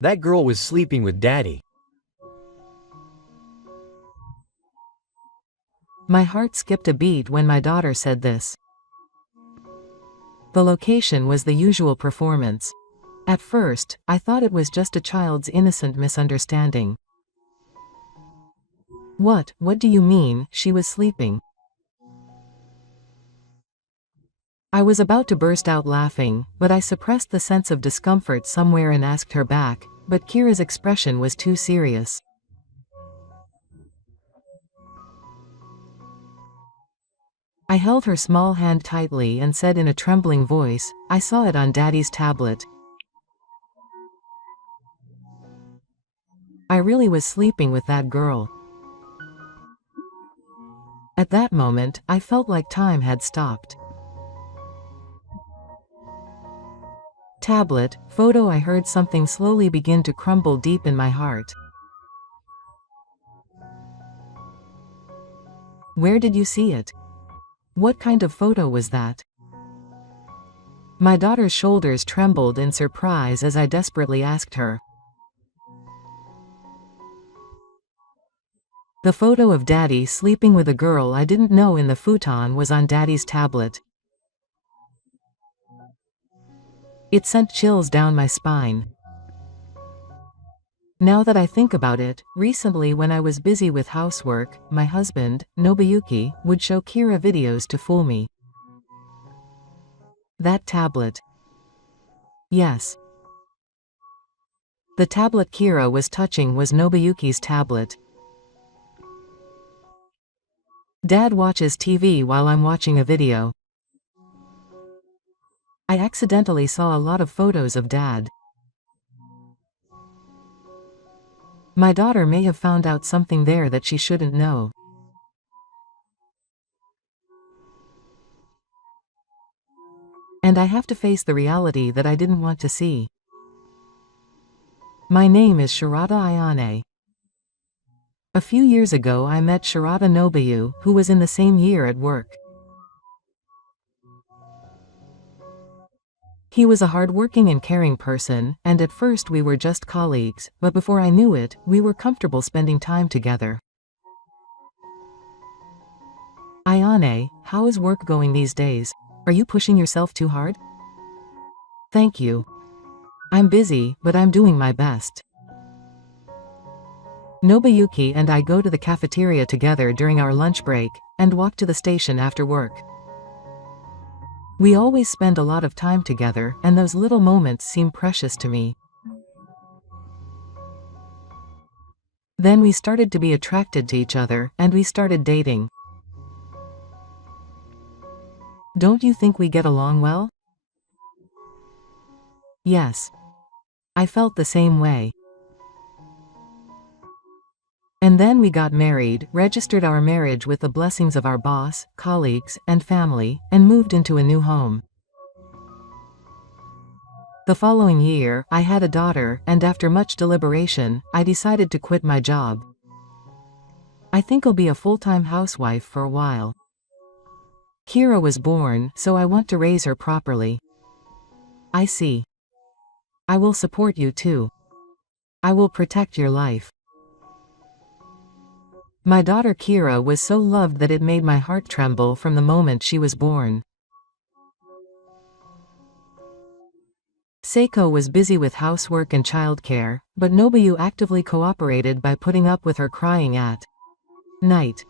That girl was sleeping with Daddy. My heart skipped a beat when my daughter said this. The location was the usual performance. At first, I thought it was just a child's innocent misunderstanding. What do you mean, she was sleeping? I was about to burst out laughing, but I suppressed the sense of discomfort somewhere and asked her back, but Kira's expression was too serious. I held her small hand tightly and said in a trembling voice, I saw it on Daddy's tablet. I really was sleeping with that girl. At that moment, I felt like time had stopped. Tablet, photo. I heard something slowly begin to crumble deep in my heart. Where did you see it? What kind of photo was that? My daughter's shoulders trembled in surprise as I desperately asked her. The photo of Daddy sleeping with a girl I didn't know in the futon was on Daddy's tablet. It sent chills down my spine. Now that I think about it, recently when I was busy with housework, my husband, Nobuyuki, would show Kira videos to fool me. That tablet. Yes. The tablet Kira was touching was Nobuyuki's tablet. Dad watches TV while I'm watching a video. I accidentally saw a lot of photos of Dad. My daughter may have found out something there that she shouldn't know. And I have to face the reality that I didn't want to see. My name is Shirata Ayane. A few years ago I met Shirata Nobuyu, who was in the same year at work. He was a hardworking and caring person, and at first we were just colleagues, but before I knew it, we were comfortable spending time together. Ayane, how is work going these days? Are you pushing yourself too hard? Thank you. I'm busy, but I'm doing my best. Nobuyuki and I go to the cafeteria together during our lunch break, and walk to the station after work. We always spend a lot of time together, and those little moments seem precious to me. Then we started to be attracted to each other, and we started dating. Don't you think we get along well? Yes. I felt the same way. And then we got married, registered our marriage with the blessings of our boss, colleagues, and family, and moved into a new home. The following year, I had a daughter, and after much deliberation, I decided to quit my job. I think I'll be a full-time housewife for a while. Kira was born, so I want to raise her properly. I see. I will support you too. I will protect your life. My daughter Kira was so loved that it made my heart tremble from the moment she was born. Seiko was busy with housework and childcare, but Nobuyu actively cooperated by putting up with her crying at night.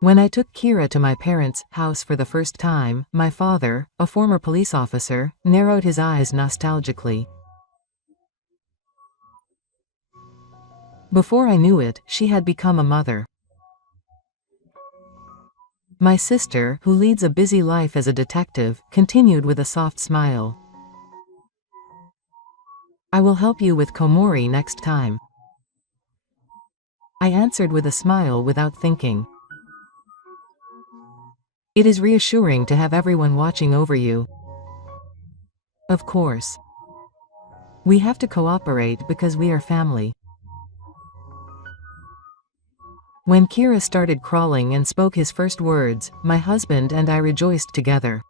When I took Kira to my parents' house for the first time, my father, a former police officer, narrowed his eyes nostalgically. Before I knew it, she had become a mother. My sister, who leads a busy life as a detective, continued with a soft smile. I will help you with Komori next time. I answered with a smile without thinking. It is reassuring to have everyone watching over you. Of course. We have to cooperate because we are family. When Kira started crawling and spoke his first words, my husband and I rejoiced together.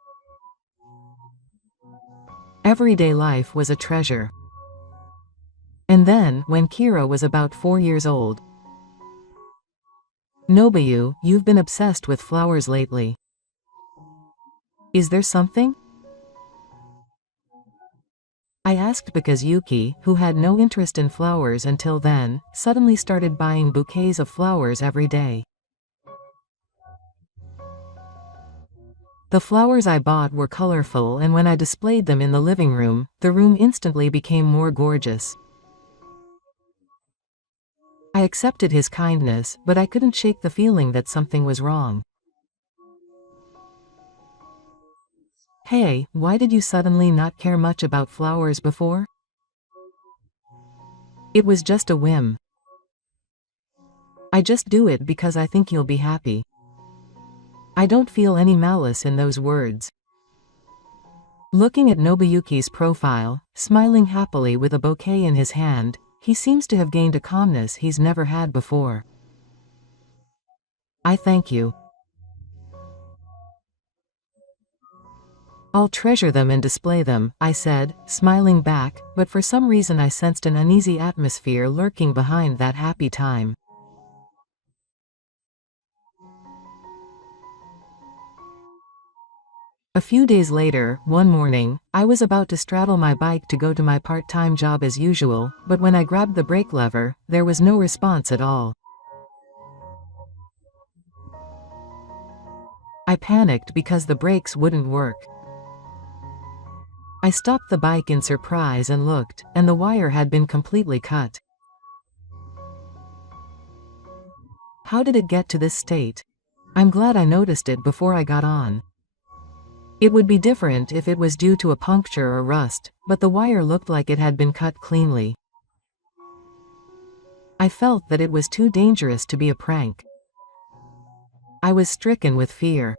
Everyday life was a treasure. And then, when Kira was about 4 years old. Nobuyu, you've been obsessed with flowers lately. Is there something? I asked because Yuki, who had no interest in flowers until then, suddenly started buying bouquets of flowers every day. The flowers I bought were colorful, and when I displayed them in the living room, the room instantly became more gorgeous. I accepted his kindness, but I couldn't shake the feeling that something was wrong. Hey, why did you suddenly not care much about flowers before? It was just a whim. I just do it because I think you'll be happy. I don't feel any malice in those words. Looking at Nobuyuki's profile, smiling happily with a bouquet in his hand, he seems to have gained a calmness he's never had before. I thank you. I'll treasure them and display them, I said, smiling back, but for some reason I sensed an uneasy atmosphere lurking behind that happy time. A few days later, one morning, I was about to straddle my bike to go to my part-time job as usual, but when I grabbed the brake lever, there was no response at all. I panicked because the brakes wouldn't work. I stopped the bike in surprise and looked, and the wire had been completely cut. How did it get to this state? I'm glad I noticed it before I got on. It would be different if it was due to a puncture or rust, but the wire looked like it had been cut cleanly. I felt that it was too dangerous to be a prank. I was stricken with fear.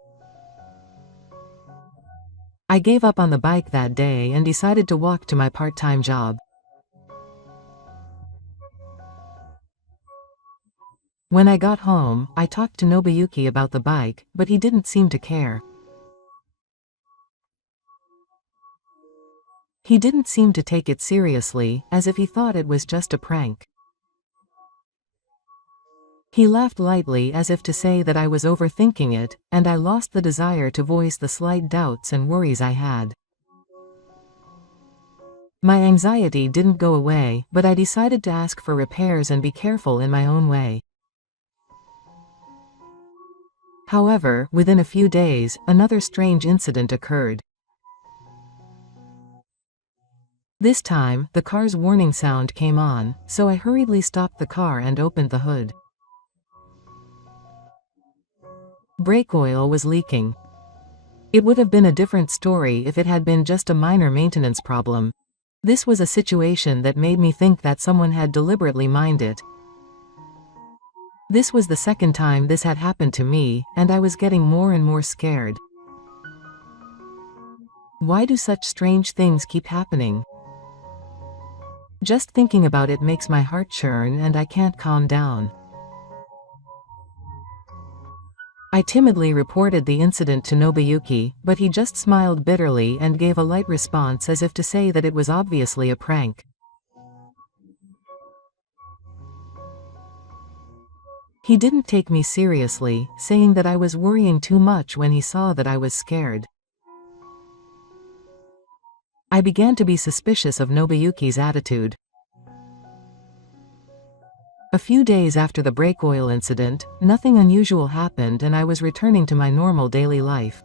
I gave up on the bike that day and decided to walk to my part-time job. When I got home, I talked to Nobuyuki about the bike, but he didn't seem to care. He didn't seem to take it seriously, as if he thought it was just a prank. He laughed lightly as if to say that I was overthinking it, and I lost the desire to voice the slight doubts and worries I had. My anxiety didn't go away, but I decided to ask for repairs and be careful in my own way. However, within a few days, another strange incident occurred. This time, the car's warning sound came on, so I hurriedly stopped the car and opened the hood. Brake oil was leaking. It would have been a different story if it had been just a minor maintenance problem. This was a situation that made me think that someone had deliberately mined it. This was the second time this had happened to me, and I was getting more and more scared. Why do such strange things keep happening? Just thinking about it makes my heart churn and I can't calm down. I timidly reported the incident to Nobuyuki, but he just smiled bitterly and gave a light response as if to say that it was obviously a prank. He didn't take me seriously, saying that I was worrying too much when he saw that I was scared. I began to be suspicious of Nobuyuki's attitude. A few days after the brake oil incident, nothing unusual happened and I was returning to my normal daily life.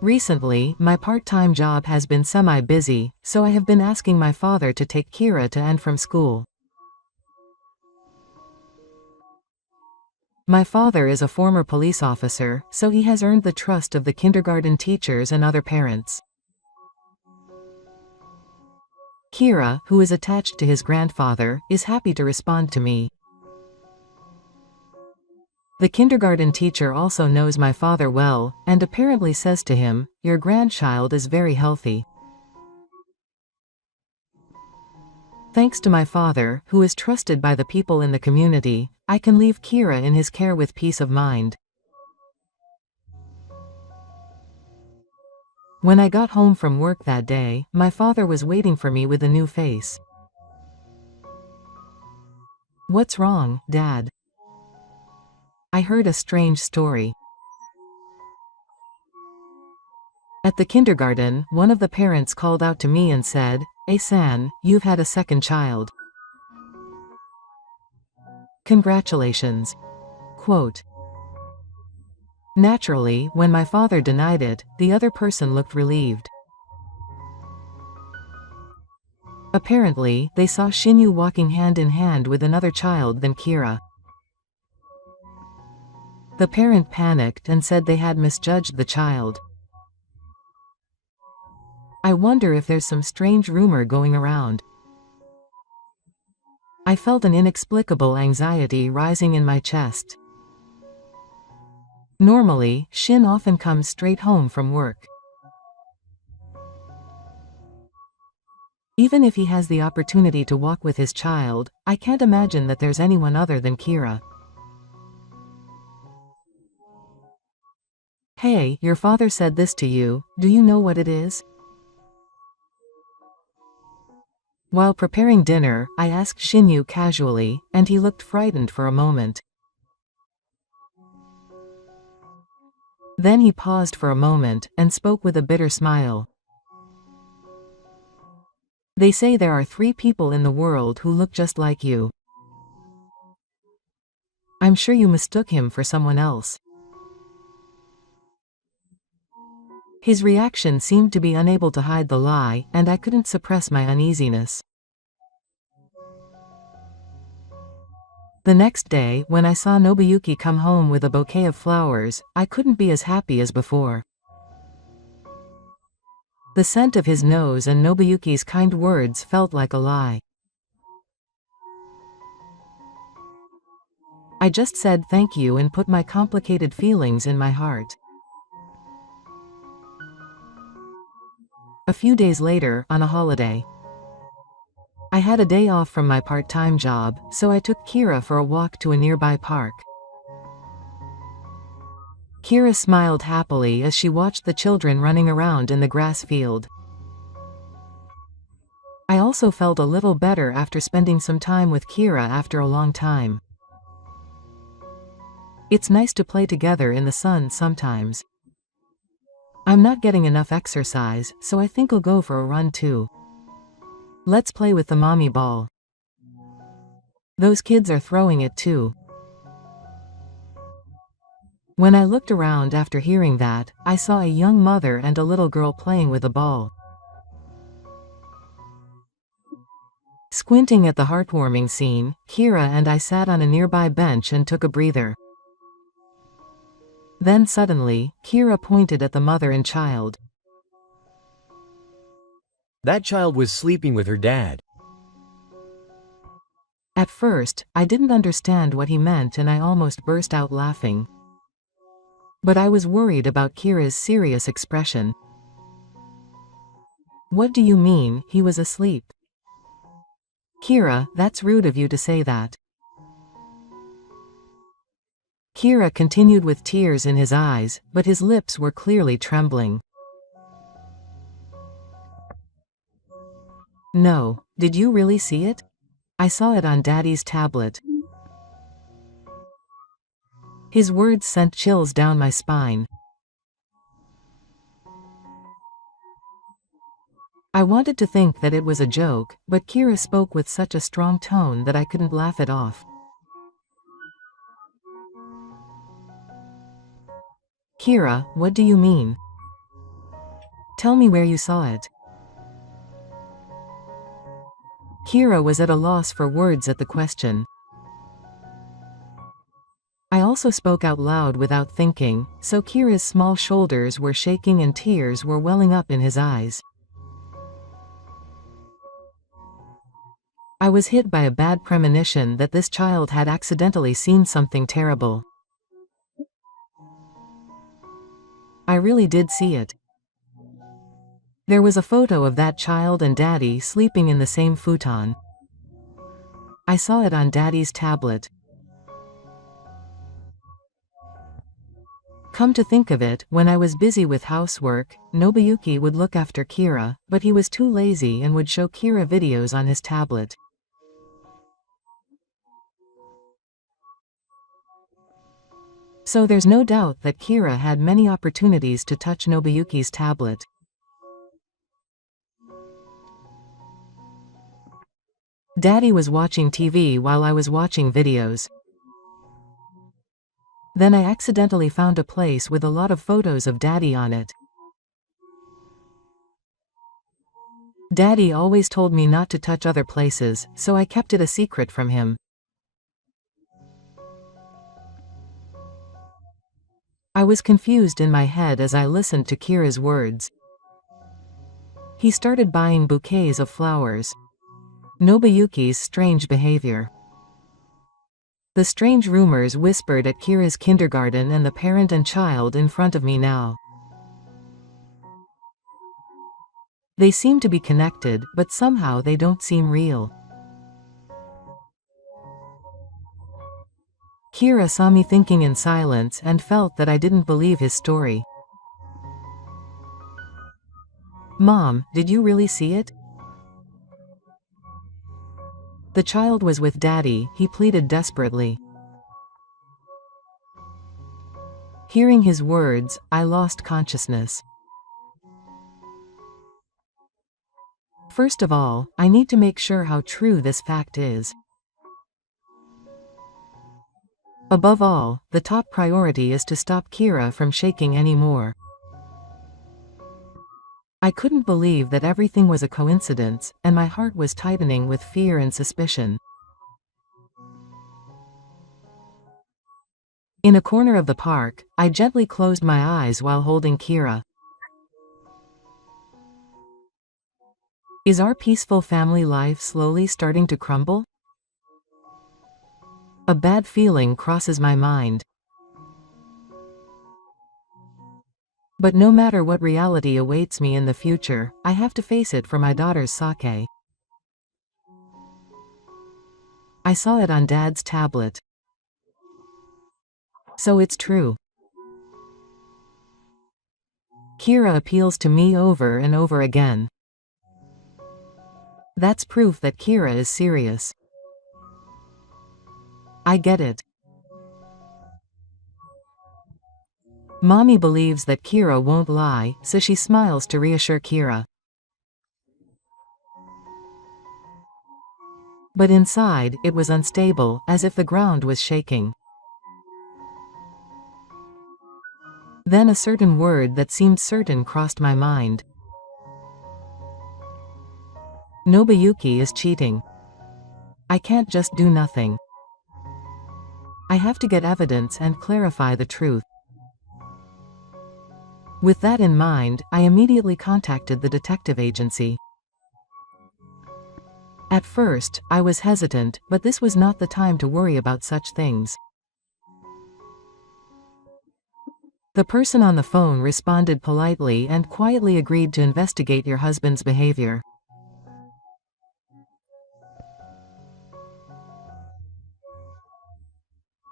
Recently, my part-time job has been semi-busy, so I have been asking my father to take Kira to and from school. My father is a former police officer, so he has earned the trust of the kindergarten teachers and other parents. Kira, who is attached to his grandfather, is happy to respond to me. The kindergarten teacher also knows my father well, and apparently says to him, "Your grandchild is very healthy." Thanks to my father, who is trusted by the people in the community, I can leave Kira in his care with peace of mind. When I got home from work that day, my father was waiting for me with a new face. "What's wrong, Dad?" I heard a strange story. At the kindergarten, one of the parents called out to me and said, "San, you've had a second child. Congratulations." Quote. Naturally, when my father denied it, the other person looked relieved. Apparently, they saw Shinyu walking hand in hand with another child than Kira. The parent panicked and said they had misjudged the child. I wonder if there's some strange rumor going around. I felt an inexplicable anxiety rising in my chest. Normally, Shin often comes straight home from work. Even if he has the opportunity to walk with his child, I can't imagine that there's anyone other than Kira. "Hey, your father said this to you, do you know what it is?" While preparing dinner, I asked Shinyu casually, and he looked frightened for a moment. Then he paused for a moment, and spoke with a bitter smile. "They say there are 3 people in the world who look just like you. I'm sure you mistook him for someone else." His reaction seemed to be unable to hide the lie, and I couldn't suppress my uneasiness. The next day, when I saw Nobuyuki come home with a bouquet of flowers, I couldn't be as happy as before. The scent of his nose and Nobuyuki's kind words felt like a lie. I just said thank you and put my complicated feelings in my heart. A few days later, on a holiday, I had a day off from my part-time job, so I took Kira for a walk to a nearby park. Kira smiled happily as she watched the children running around in the grass field. I also felt a little better after spending some time with Kira after a long time. It's nice to play together in the sun sometimes. I'm not getting enough exercise, so I think I'll go for a run too. Let's play with the mommy ball. Those kids are throwing it too. When I looked around after hearing that, I saw a young mother and a little girl playing with a ball. Squinting at the heartwarming scene, Kira and I sat on a nearby bench and took a breather. Then suddenly, Kira pointed at the mother and child. That child was sleeping with her dad. At first, I didn't understand what he meant and I almost burst out laughing. But I was worried about Kira's serious expression. "What do you mean, he was asleep?" "Kira, that's rude of you to say that." Kira continued with tears in his eyes, but his lips were clearly trembling. "No, did you really see it? I saw it on Daddy's tablet." His words sent chills down my spine. I wanted to think that it was a joke, but Kira spoke with such a strong tone that I couldn't laugh it off. "Kira, what do you mean? Tell me where you saw it." Kira was at a loss for words at the question. I also spoke out loud without thinking, so Kira's small shoulders were shaking and tears were welling up in his eyes. I was hit by a bad premonition that this child had accidentally seen something terrible. I really did see it. There was a photo of that child and Daddy sleeping in the same futon. I saw it on Daddy's tablet. Come to think of it, when I was busy with housework, Nobuyuki would look after Kira, but he was too lazy and would show Kira videos on his tablet. So there's no doubt that Kira had many opportunities to touch Nobuyuki's tablet. Daddy was watching TV while I was watching videos. Then I accidentally found a place with a lot of photos of Daddy on it. Daddy always told me not to touch other places, so I kept it a secret from him. I was confused in my head as I listened to Kira's words. He started buying bouquets of flowers. Nobuyuki's strange behavior. The strange rumors whispered at Kira's kindergarten and the parent and child in front of me now. They seem to be connected, but somehow they don't seem real. Kira saw me thinking in silence and felt that I didn't believe his story. "Mom, did you really see it?" The child was with Daddy, he pleaded desperately. Hearing his words, I lost consciousness. First of all, I need to make sure how true this fact is. Above all, the top priority is to stop Kira from shaking anymore. I couldn't believe that everything was a coincidence, and my heart was tightening with fear and suspicion. In a corner of the park, I gently closed my eyes while holding Kira. Is our peaceful family life slowly starting to crumble? A bad feeling crosses my mind. But no matter what reality awaits me in the future, I have to face it for my daughter's sake. I saw it on Dad's tablet. So it's true. Kira appeals to me over and over again. That's proof that Kira is serious. I get it. Mommy believes that Kira won't lie, so she smiles to reassure Kira. But inside, it was unstable, as if the ground was shaking. Then a certain word that seemed certain crossed my mind. Nobuyuki is cheating. I can't just do nothing. I have to get evidence and clarify the truth. With that in mind, I immediately contacted the detective agency. At first, I was hesitant, but this was not the time to worry about such things. The person on the phone responded politely and quietly agreed to investigate your husband's behavior.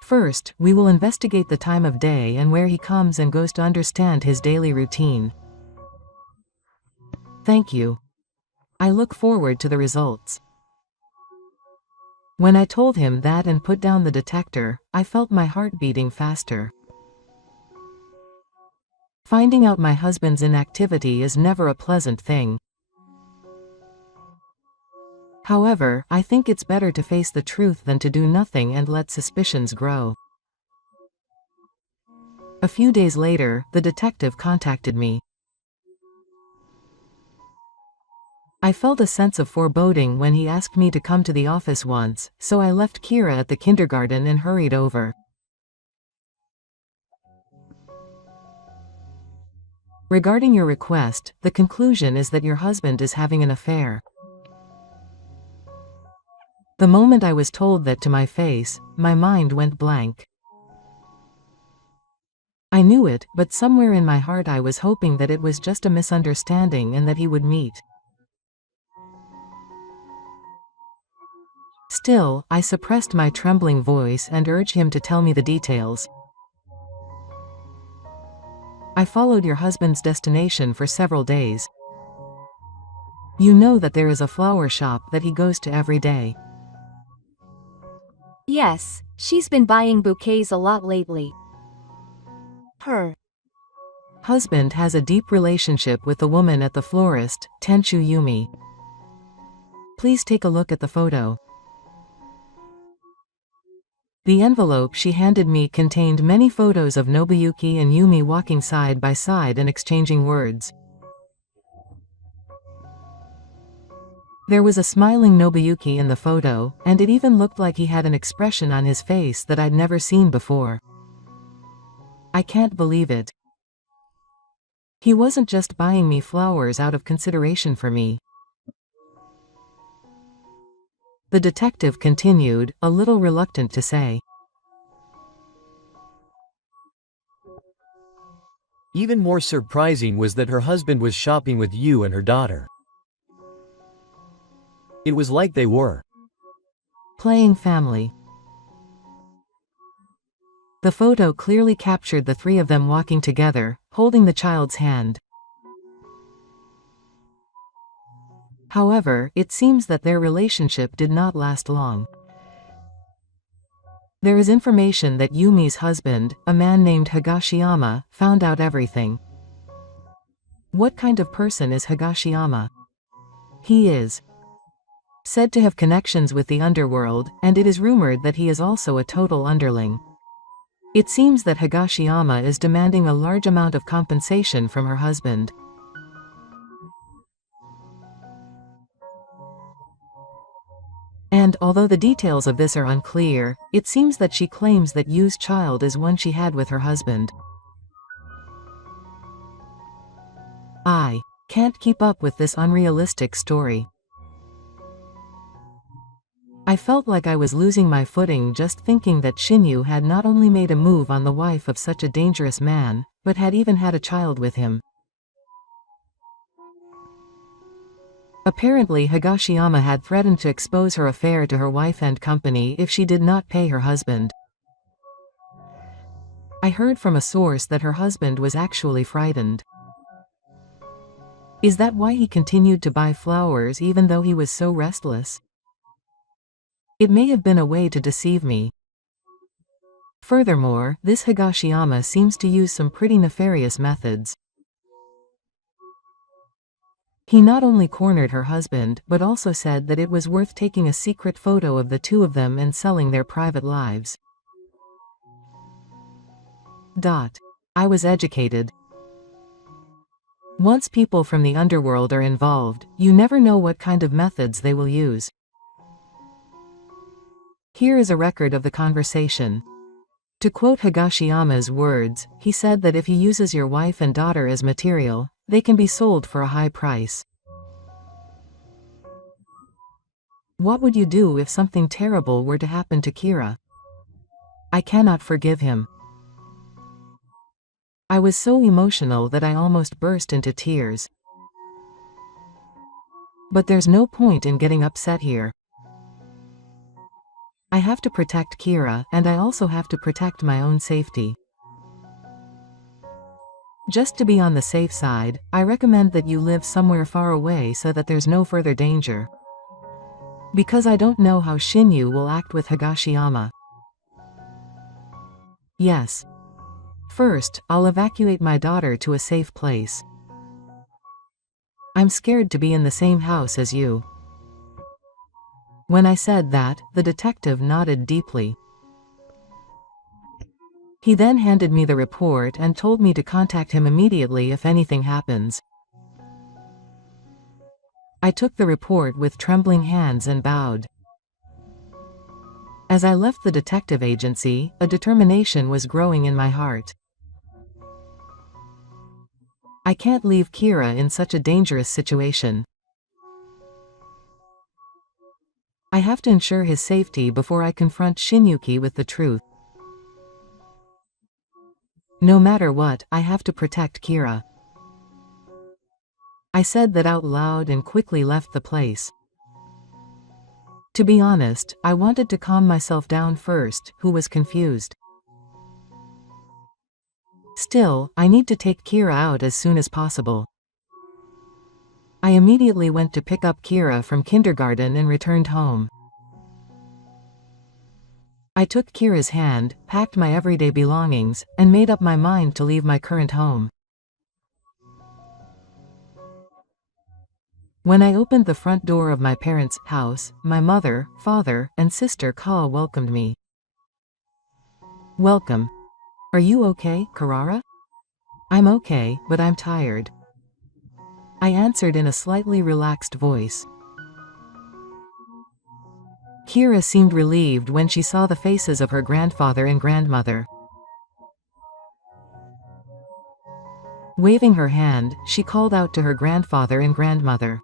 First, we will investigate the time of day and where he comes and goes to understand his daily routine. Thank you. I look forward to the results. When I told him that and put down the detector, I felt my heart beating faster. Finding out my husband's inactivity is never a pleasant thing. However, I think it's better to face the truth than to do nothing and let suspicions grow. A few days later, the detective contacted me. I felt a sense of foreboding when he asked me to come to the office once, so I left Kira at the kindergarten and hurried over. Regarding your request, the conclusion is that your husband is having an affair. The moment I was told that to my face, my mind went blank. I knew it, but somewhere in my heart I was hoping that it was just a misunderstanding and that he would meet. Still, I suppressed my trembling voice and urged him to tell me the details. I followed your husband's destination for several days. You know that there is a flower shop that he goes to every day. Yes, she's been buying bouquets a lot lately. Her husband has a deep relationship with the woman at the florist, Tenshu Yumi. Please take a look at the photo. The envelope she handed me contained many photos of Nobuyuki and Yumi walking side by side and exchanging words. There was a smiling Nobuyuki in the photo, and it even looked like he had an expression on his face that I'd never seen before. I can't believe it. He wasn't just buying me flowers out of consideration for me. The detective continued, a little reluctant to say. Even more surprising was that her husband was shopping with you and her daughter. It was like they were playing family. The photo clearly captured the three of them walking together, holding the child's hand. However, it seems that their relationship did not last long. There is information that Yumi's husband, a man named Higashiyama, found out everything. What kind of person is Higashiyama? He is said to have connections with the underworld, and it is rumored that he is also a total underling. It seems that Higashiyama is demanding a large amount of compensation from her husband. And although the details of this are unclear, it seems that she claims that Yu's child is one she had with her husband. I can't keep up with this unrealistic story. I felt like I was losing my footing just thinking that Shinyu had not only made a move on the wife of such a dangerous man, but had even had a child with him. Apparently Higashiyama had threatened to expose her affair to her wife and company if she did not pay her husband. I heard from a source that her husband was actually frightened. Is that why he continued to buy flowers even though he was so restless? It may have been a way to deceive me. Furthermore, this Higashiyama seems to use some pretty nefarious methods. He not only cornered her husband, but also said that it was worth taking a secret photo of the two of them and selling their private lives. I was educated. Once people from the underworld are involved, you never know what kind of methods they will use. Here is a record of the conversation. To quote Higashiyama's words, he said that if he uses your wife and daughter as material, they can be sold for a high price. What would you do if something terrible were to happen to Kira? I cannot forgive him. I was so emotional that I almost burst into tears. But there's no point in getting upset here. I have to protect Kira, and I also have to protect my own safety. Just to be on the safe side, I recommend that you live somewhere far away so that there's no further danger. Because I don't know how Shinyu will act with Higashiyama. Yes. First, I'll evacuate my daughter to a safe place. I'm scared to be in the same house as you. When I said that, the detective nodded deeply. He then handed me the report and told me to contact him immediately if anything happens. I took the report with trembling hands and bowed. As I left the detective agency, a determination was growing in my heart. I can't leave Kira in such a dangerous situation. I have to ensure his safety before I confront Shinyuki with the truth. No matter what, I have to protect Kira. I said that out loud and quickly left the place. To be honest, I wanted to calm myself down first, who was confused. Still, I need to take Kira out as soon as possible. I immediately went to pick up Kira from kindergarten and returned home. I took Kira's hand, packed my everyday belongings, and made up my mind to leave my current home. When I opened the front door of my parents' house, my mother, father, and sister Ka welcomed me. "Welcome. Are you okay, Karara?" "I'm okay, but I'm tired," I answered in a slightly relaxed voice. Kira seemed relieved when she saw the faces of her grandfather and grandmother. Waving her hand, she called out to her grandfather and grandmother.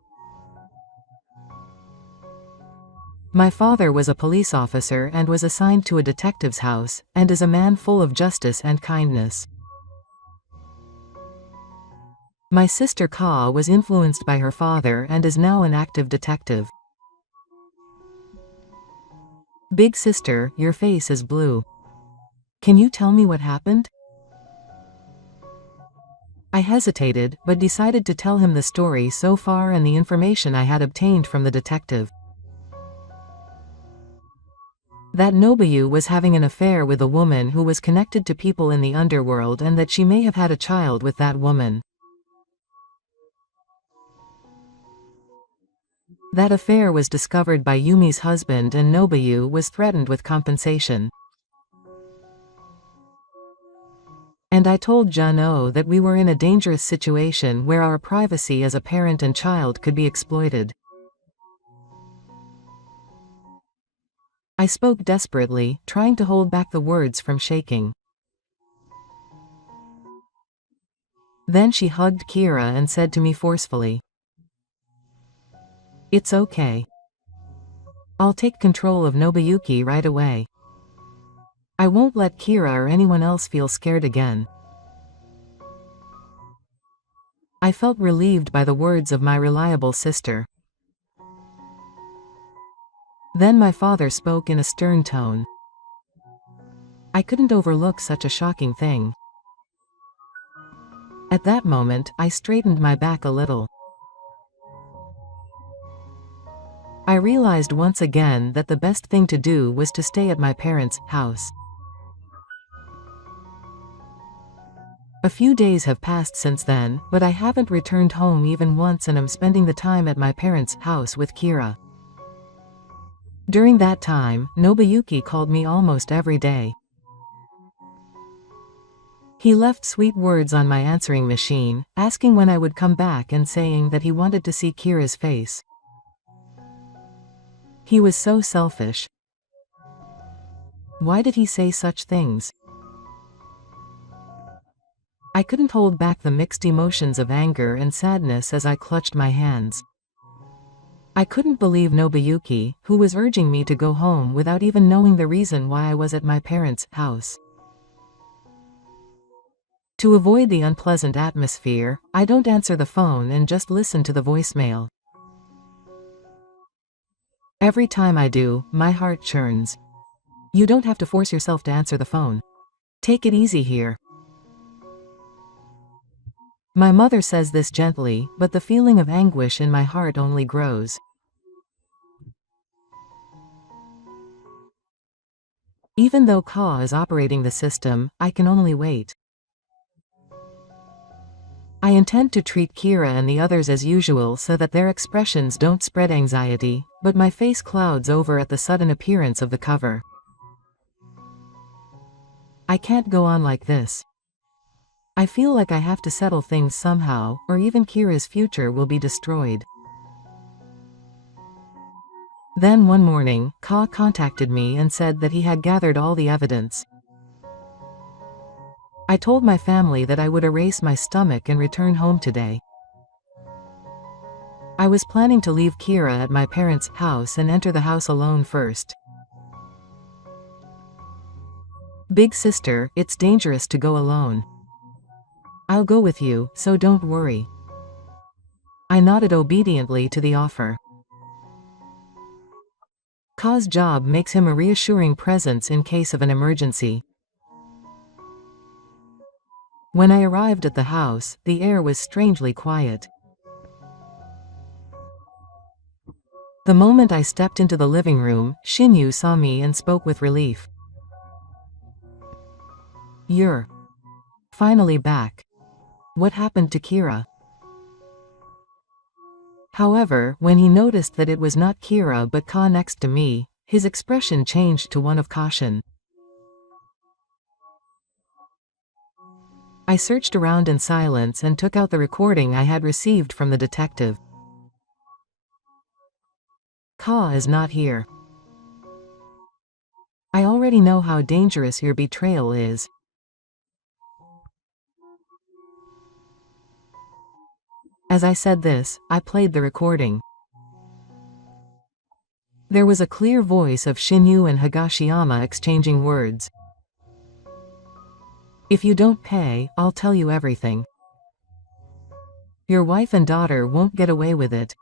My father was a police officer and was assigned to a detective's house, and is a man full of justice and kindness. My sister Ka was influenced by her father and is now an active detective. "Big sister, your face is blue. Can you tell me what happened?" I hesitated, but decided to tell him the story so far and the information I had obtained from the detective. That Nobuyu was having an affair with a woman who was connected to people in the underworld and that she may have had a child with that woman. That affair was discovered by Yumi's husband and Nobuyu was threatened with compensation. And I told Jano that we were in a dangerous situation where our privacy as a parent and child could be exploited. I spoke desperately, trying to hold back the words from shaking. Then she hugged Kira and said to me forcefully, "It's okay. I'll take control of Nobuyuki right away. I won't let Kira or anyone else feel scared again." I felt relieved by the words of my reliable sister. Then my father spoke in a stern tone. I couldn't overlook such a shocking thing. At that moment, I straightened my back a little. I realized once again that the best thing to do was to stay at my parents' house. A few days have passed since then, but I haven't returned home even once and am spending the time at my parents' house with Kira. During that time, Nobuyuki called me almost every day. He left sweet words on my answering machine, asking when I would come back and saying that he wanted to see Kira's face. He was so selfish. Why did he say such things? I couldn't hold back the mixed emotions of anger and sadness as I clutched my hands. I couldn't believe Nobuyuki, who was urging me to go home without even knowing the reason why I was at my parents' house. To avoid the unpleasant atmosphere, I don't answer the phone and just listen to the voicemail. Every time I do, my heart churns. You don't have to force yourself to answer the phone. Take it easy here. My mother says this gently, but the feeling of anguish in my heart only grows. Even though Ka is operating the system, I can only wait. I intend to treat Kira and the others as usual so that their expressions don't spread anxiety, but my face clouds over at the sudden appearance of the cover. I can't go on like this. I feel like I have to settle things somehow, or even Kira's future will be destroyed. Then one morning, Ka contacted me and said that he had gathered all the evidence. I told my family that I would erase my stomach and return home today. I was planning to leave Kira at my parents' house and enter the house alone first. "Big sister, it's dangerous to go alone. I'll go with you, so don't worry." I nodded obediently to the offer. Ka's job makes him a reassuring presence in case of an emergency. When I arrived at the house, the air was strangely quiet. The moment I stepped into the living room, Shinyu saw me and spoke with relief. "You're finally back. What happened to Kira?" However, when he noticed that it was not Kira but Ka next to me, his expression changed to one of caution. I searched around in silence and took out the recording I had received from the detective. Ka is not here. I already know how dangerous your betrayal is. As I said this, I played the recording. There was a clear voice of Shinyu and Higashiyama exchanging words. "If you don't pay, I'll tell you everything. Your wife and daughter won't get away with it."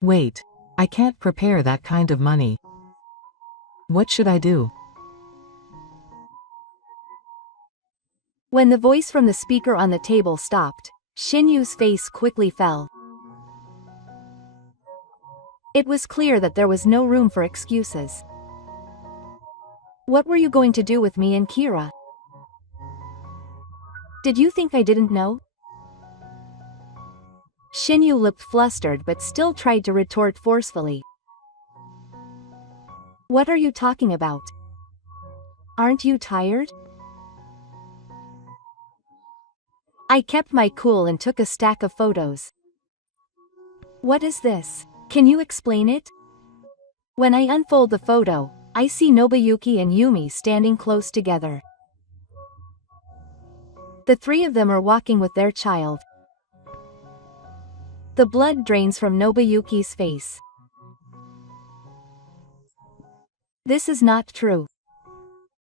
Wait. I can't prepare that kind of money. What should I do? When the voice from the speaker on the table stopped, Shinyu's face quickly fell. It was clear that there was no room for excuses. "What were you going to do with me and Kira? Did you think I didn't know?" Shinyu looked flustered but still tried to retort forcefully. "What are you talking about? Aren't you tired?" I kept my cool and took a stack of photos. "What is this? Can you explain it?" When I unfold the photo, I see Nobuyuki and Yumi standing close together. The three of them are walking with their child. The blood drains from Nobuyuki's face. "This is not true.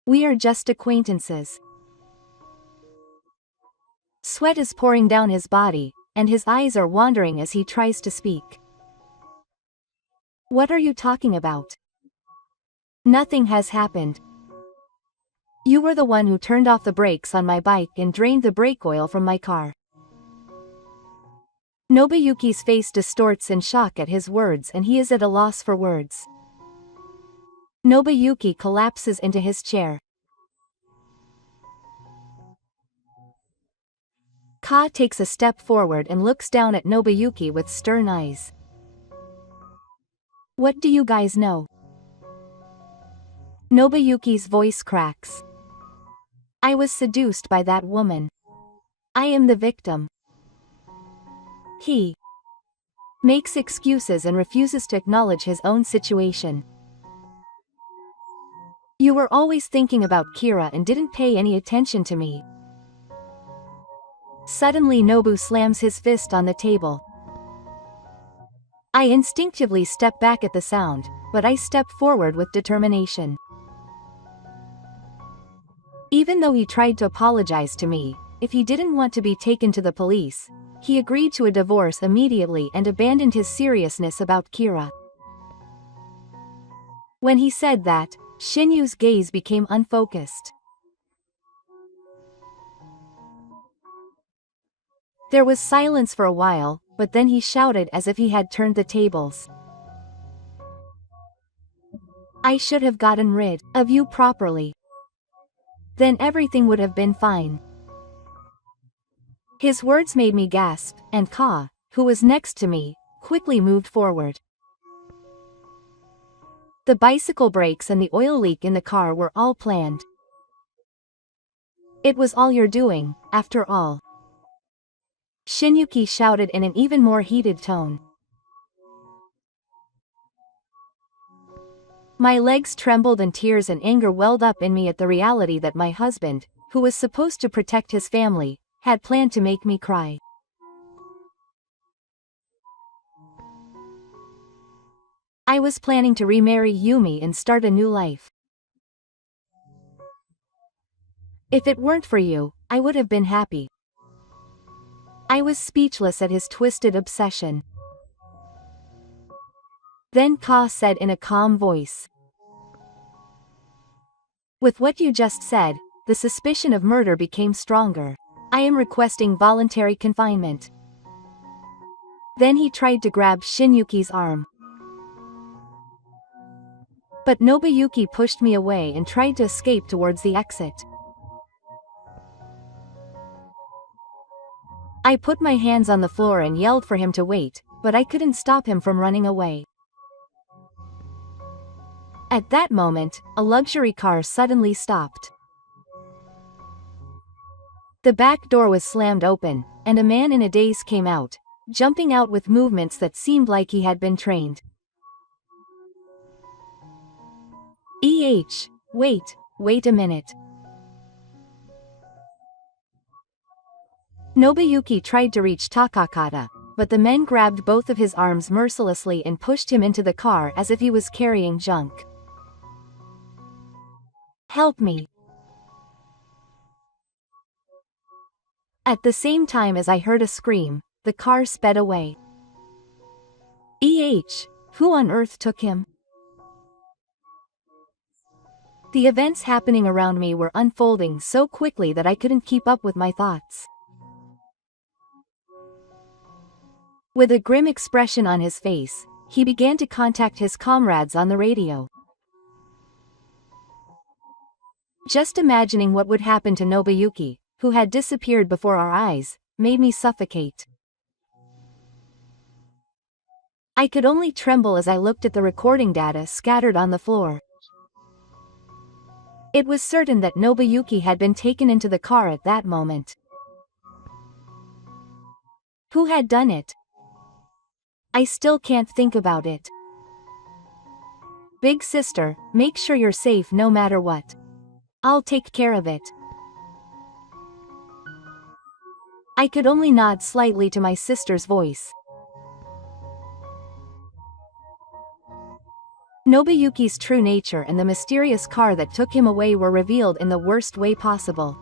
We are just acquaintances." Sweat is pouring down his body, and his eyes are wandering as he tries to speak. "What are you talking about? Nothing has happened. You were the one who turned off the brakes on my bike and drained the brake oil from my car." Nobuyuki's face distorts in shock at his words and he is at a loss for words. Nobuyuki collapses into his chair. Ka takes a step forward and looks down at Nobuyuki with stern eyes. "What do you guys know?" Nobuyuki's voice cracks. "I was seduced by that woman. I am the victim." He makes excuses and refuses to acknowledge his own situation. "You were always thinking about Kira and didn't pay any attention to me." Suddenly Nobu slams his fist on the table. I instinctively step back at the sound, but I step forward with determination. Even though he tried to apologize to me, if he didn't want to be taken to the police, he agreed to a divorce immediately and abandoned his seriousness about Kira. When he said that, Shinyu's gaze became unfocused. There was silence for a while, but then he shouted as if he had turned the tables. "I should have gotten rid of you properly. Then everything would have been fine." His words made me gasp, and Ka, who was next to me, quickly moved forward. The bicycle brakes and the oil leak in the car were all planned. "It was all your doing, after all," Shinyuki shouted in an even more heated tone. My legs trembled and tears and anger welled up in me at the reality that my husband, who was supposed to protect his family, had planned to make me cry. I was planning to remarry Yumi and start a new life. If it weren't for you, I would have been happy. I was speechless at his twisted obsession. Then Ka said in a calm voice, "With what you just said, the suspicion of murder became stronger. I am requesting voluntary confinement. Then he tried to grab Shinyuki's arm. But Nobuyuki pushed me away and tried to escape towards the exit. I put my hands on the floor and yelled for him to wait, but I couldn't stop him from running away. At that moment, a luxury car suddenly stopped. The back door was slammed open, and a man in a daze came out, jumping out with movements that seemed like he had been trained. Wait a minute. Nobuyuki tried to reach Takakata, but the men grabbed both of his arms mercilessly and pushed him into the car as if he was carrying junk. Help me. At the same time as I heard a scream, the car sped away. Who on earth took him? The events happening around me were unfolding so quickly that I couldn't keep up with my thoughts. With a grim expression on his face, he began to contact his comrades on the radio. Just imagining what would happen to Nobuyuki, who had disappeared before our eyes, made me suffocate. I could only tremble as I looked at the recording data scattered on the floor. It was certain that Nobuyuki had been taken into the car at that moment. Who had done it? I still can't think about it. Big sister, make sure you're safe no matter what. I'll take care of it. I could only nod slightly to my sister's voice. Nobuyuki's true nature and the mysterious car that took him away were revealed in the worst way possible.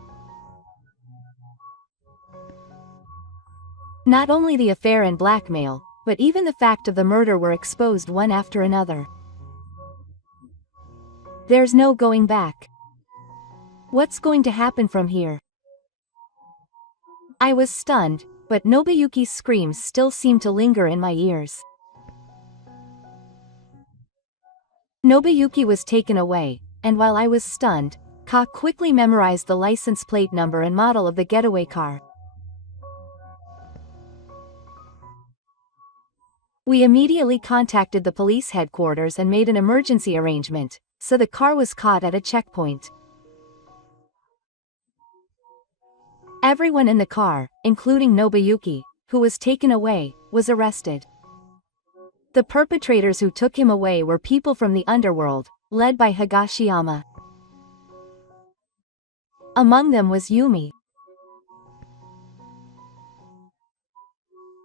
Not only the affair and blackmail, but even the fact of the murder were exposed one after another. There's no going back. What's going to happen from here? I was stunned, but Nobuyuki's screams still seemed to linger in my ears. Nobuyuki was taken away, and while I was stunned, Ka quickly memorized the license plate number and model of the getaway car. We immediately contacted the police headquarters and made an emergency arrangement, so the car was caught at a checkpoint. Everyone in the car, including Nobuyuki, who was taken away, was arrested. The perpetrators who took him away were people from the underworld, led by Higashiyama. Among them was Yumi.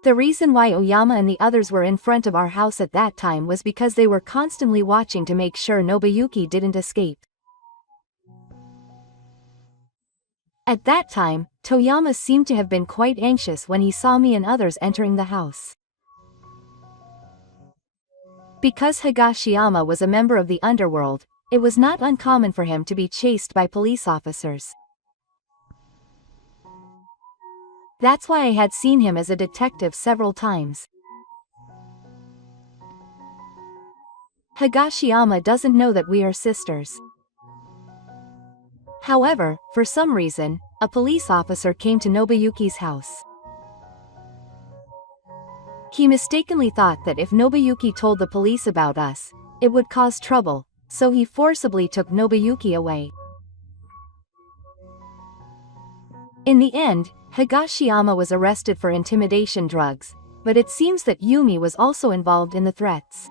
The reason why Oyama and the others were in front of our house at that time was because they were constantly watching to make sure Nobuyuki didn't escape. At that time, Toyama seemed to have been quite anxious when he saw me and others entering the house. Because Higashiyama was a member of the underworld, it was not uncommon for him to be chased by police officers. That's why I had seen him as a detective several times. Higashiyama doesn't know that we are sisters. However, for some reason, a police officer came to Nobuyuki's house. He mistakenly thought that if Nobuyuki told the police about us, it would cause trouble, so he forcibly took Nobuyuki away. In the end, Higashiyama was arrested for intimidation drugs, but it seems that Yumi was also involved in the threats.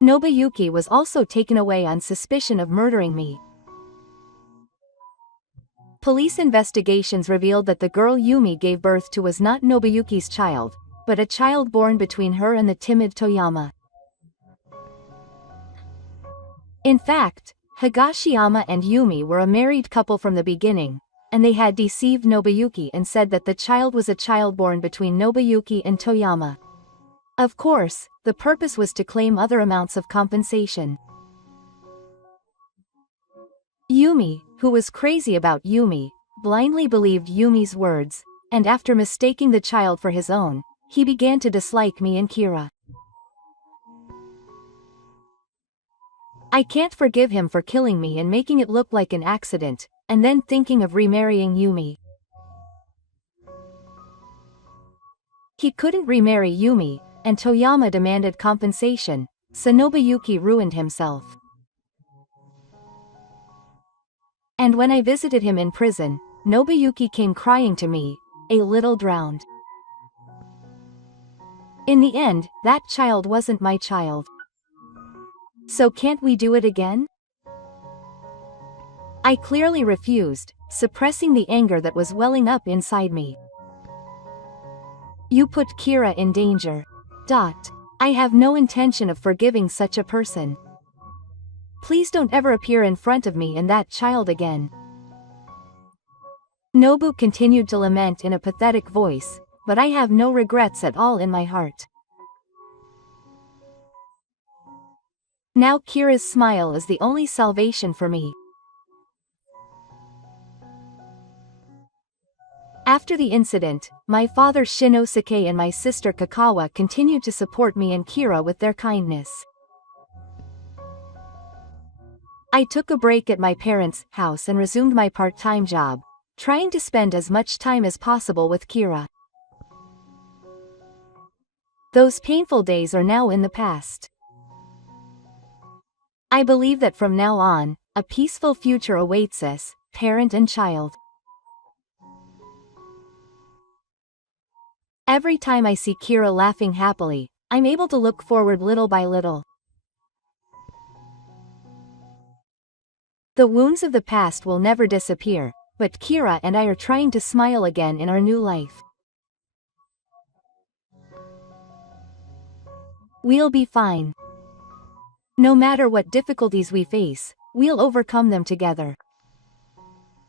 Nobuyuki was also taken away on suspicion of murdering me. Police investigations revealed that the girl Yumi gave birth to was not Nobuyuki's child, but a child born between her and the timid Toyama. In fact, Higashiyama and Yumi were a married couple from the beginning, and they had deceived Nobuyuki and said that the child was a child born between Nobuyuki and Toyama. Of course, the purpose was to claim other amounts of compensation. Yumi, who was crazy about Yumi, blindly believed Yumi's words, and after mistaking the child for his own, he began to dislike me and Kira. I can't forgive him for killing me and making it look like an accident, and then thinking of remarrying Yumi. He couldn't remarry Yumi, and Toyama demanded compensation, so Nobuyuki ruined himself. And when I visited him in prison, Nobuyuki came crying to me, a little drowned. In the end, that child wasn't my child. So can't we do it again? I clearly refused, suppressing the anger that was welling up inside me. You put Kira in danger. I have no intention of forgiving such a person. Please don't ever appear in front of me and that child again. Nobu continued to lament in a pathetic voice, but I have no regrets at all in my heart. Now Kira's smile is the only salvation for me. After the incident, my father Shinosuke and my sister Kakawa continued to support me and Kira with their kindness. I took a break at my parents' house and resumed my part-time job, trying to spend as much time as possible with Kira. Those painful days are now in the past. I believe that from now on, a peaceful future awaits us, parent and child. Every time I see Kira laughing happily, I'm able to look forward little by little. The wounds of the past will never disappear, but Kira and I are trying to smile again in our new life. We'll be fine. No matter what difficulties we face, we'll overcome them together.